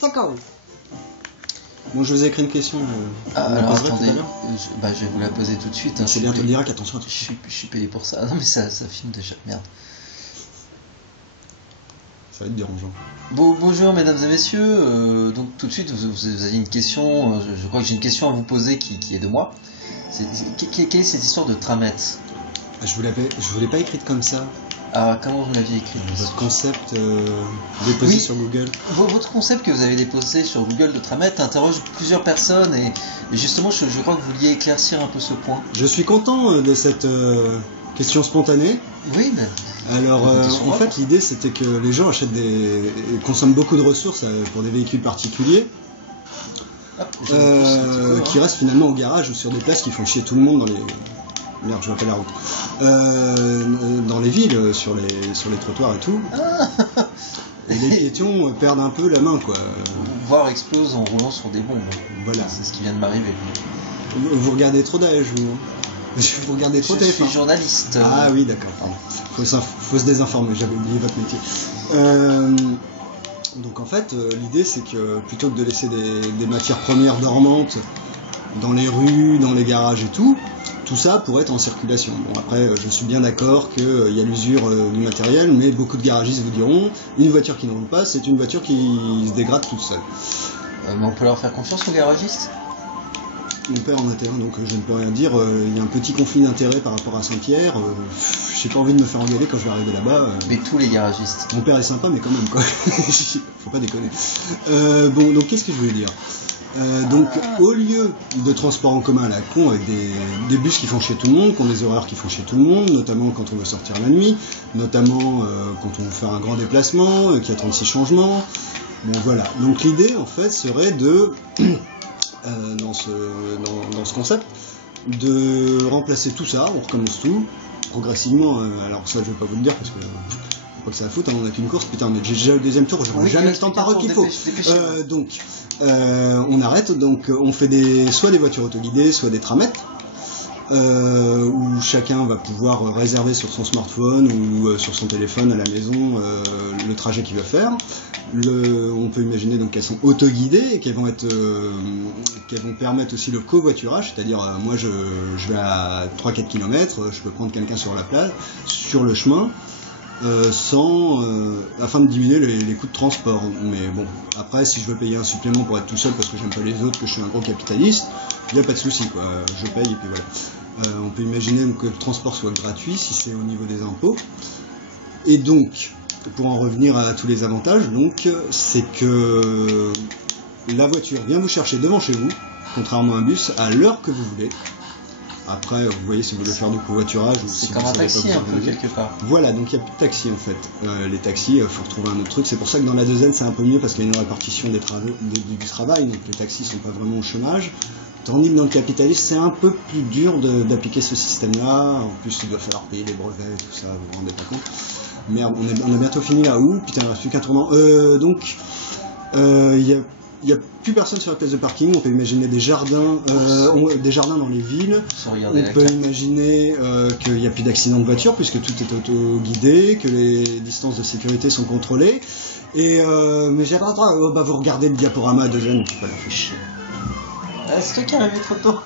D'accord. Bon, je vous ai écrit une question. Alors attendez, je vais vous la poser tout de suite. C'est bien, te le direct, attention. Je suis payé pour ça. Ah non mais ça filme déjà, merde. Ça va être dérangeant. Bonjour mesdames et messieurs, donc tout de suite vous avez une question, je crois que j'ai une question à vous poser qui est de moi. Quelle est cette histoire de tramette? Je vous l'ai pas écrite comme ça. Ah, comment vous l'aviez écrite? Votre concept déposé sur Google. Votre concept que vous avez déposé sur Google de tramette interroge plusieurs personnes et justement je crois que vous vouliez éclaircir un peu ce point. Je suis content de cette question spontanée. Oui, mais... Alors, en fait, l'idée c'était que les gens consomment beaucoup de ressources pour des véhicules particuliers, qui restent finalement au garage ou sur des places qui font chier tout le monde dans les... Merde, je vois pas la route. Dans les villes, sur les trottoirs et tout. Et les piétons perdent un peu la main, quoi. Voire explosent en roulant sur des bombes. Voilà. C'est ce qui vient de m'arriver. Vous regardez trop d'âge, vous. Vous regardez trop TF1. Je suis journaliste. Ah oui, d'accord, pardon. Faut se désinformer, j'avais oublié votre métier. Donc en fait, l'idée c'est que plutôt que de laisser des matières premières dormantes dans les rues, dans les garages et tout ça pourrait être en circulation. Bon, après, je suis bien d'accord qu'il y a l'usure du matériel, mais beaucoup de garagistes vous diront, une voiture qui ne roule pas, c'est une voiture qui se dégrade toute seule. Mais on peut leur faire confiance aux garagistes? Mon père en a un, donc je ne peux rien dire. Il y a un petit conflit d'intérêt par rapport à Saint-Pierre. J'ai pas envie de me faire engueuler quand je vais arriver là-bas. Mais tous les garagistes. Mon père est sympa, mais quand même, quoi. Faut pas déconner. Bon, donc qu'est-ce que je voulais dire? Donc au lieu de transport en commun à la con avec des bus qui font chier tout le monde, qui ont des horaires qui font chier tout le monde, notamment quand on veut sortir la nuit, notamment quand on veut faire un grand déplacement, qu'il y a 36 changements. Bon voilà, donc l'idée en fait serait de, dans ce concept, de remplacer tout ça, on recommence tout, progressivement, alors ça je vais pas vous le dire parce que... Pas que ça fout, hein, on n'a qu'une course, putain, mais j'ai déjà le deuxième tour, j'aurai jamais le temps par qu'il faut. Donc, on arrête, donc on fait soit des voitures autoguidées, soit des tramettes, où chacun va pouvoir réserver sur son smartphone ou sur son téléphone à la maison le trajet qu'il va faire. On peut imaginer donc qu'elles sont autoguidées et qu'elles vont permettre aussi le covoiturage, c'est-à-dire moi je vais à 3-4 km, je peux prendre quelqu'un sur la place, sur le chemin, afin de diminuer les coûts de transport. Mais bon, après si je veux payer un supplément pour être tout seul parce que j'aime pas les autres, que je suis un gros capitaliste, il n'y a pas de souci, quoi. Je paye et puis voilà. On peut imaginer que le transport soit gratuit si c'est au niveau des impôts. Et donc, pour en revenir à tous les avantages, donc c'est que la voiture vient vous chercher devant chez vous, contrairement à un bus, à l'heure que vous voulez. Après, vous voyez si vous voulez faire du covoiturage ou si c'est comme un taxi un peu quelque part. Voilà, donc il n'y a plus de taxi en fait. Les taxis, il faut retrouver un autre truc. C'est pour ça que dans la deuxième c'est un peu mieux parce qu'il y a une répartition du travail, donc les taxis sont pas vraiment au chômage. Tandis que dans le capitalisme, c'est un peu plus dur d'appliquer ce système-là. En plus, il doit falloir payer les brevets et tout ça, vous vous rendez pas compte. Merde, on a bientôt fini là. Putain, il ne reste plus qu'un tournant. Donc, il n'y a plus personne sur la place de parking. On peut imaginer des jardins dans les villes. On peut imaginer qu'il n'y a plus d'accidents de voiture puisque tout est auto-guidé, que les distances de sécurité sont contrôlées. Mais j'ai pas le droit. Vous regardez le diaporama de jeunes, tu peux la faire chier. C'est toi qui as rêvé trop tôt.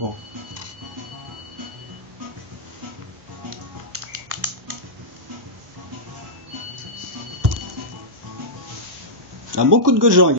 Bon. Un bon coup de goujant.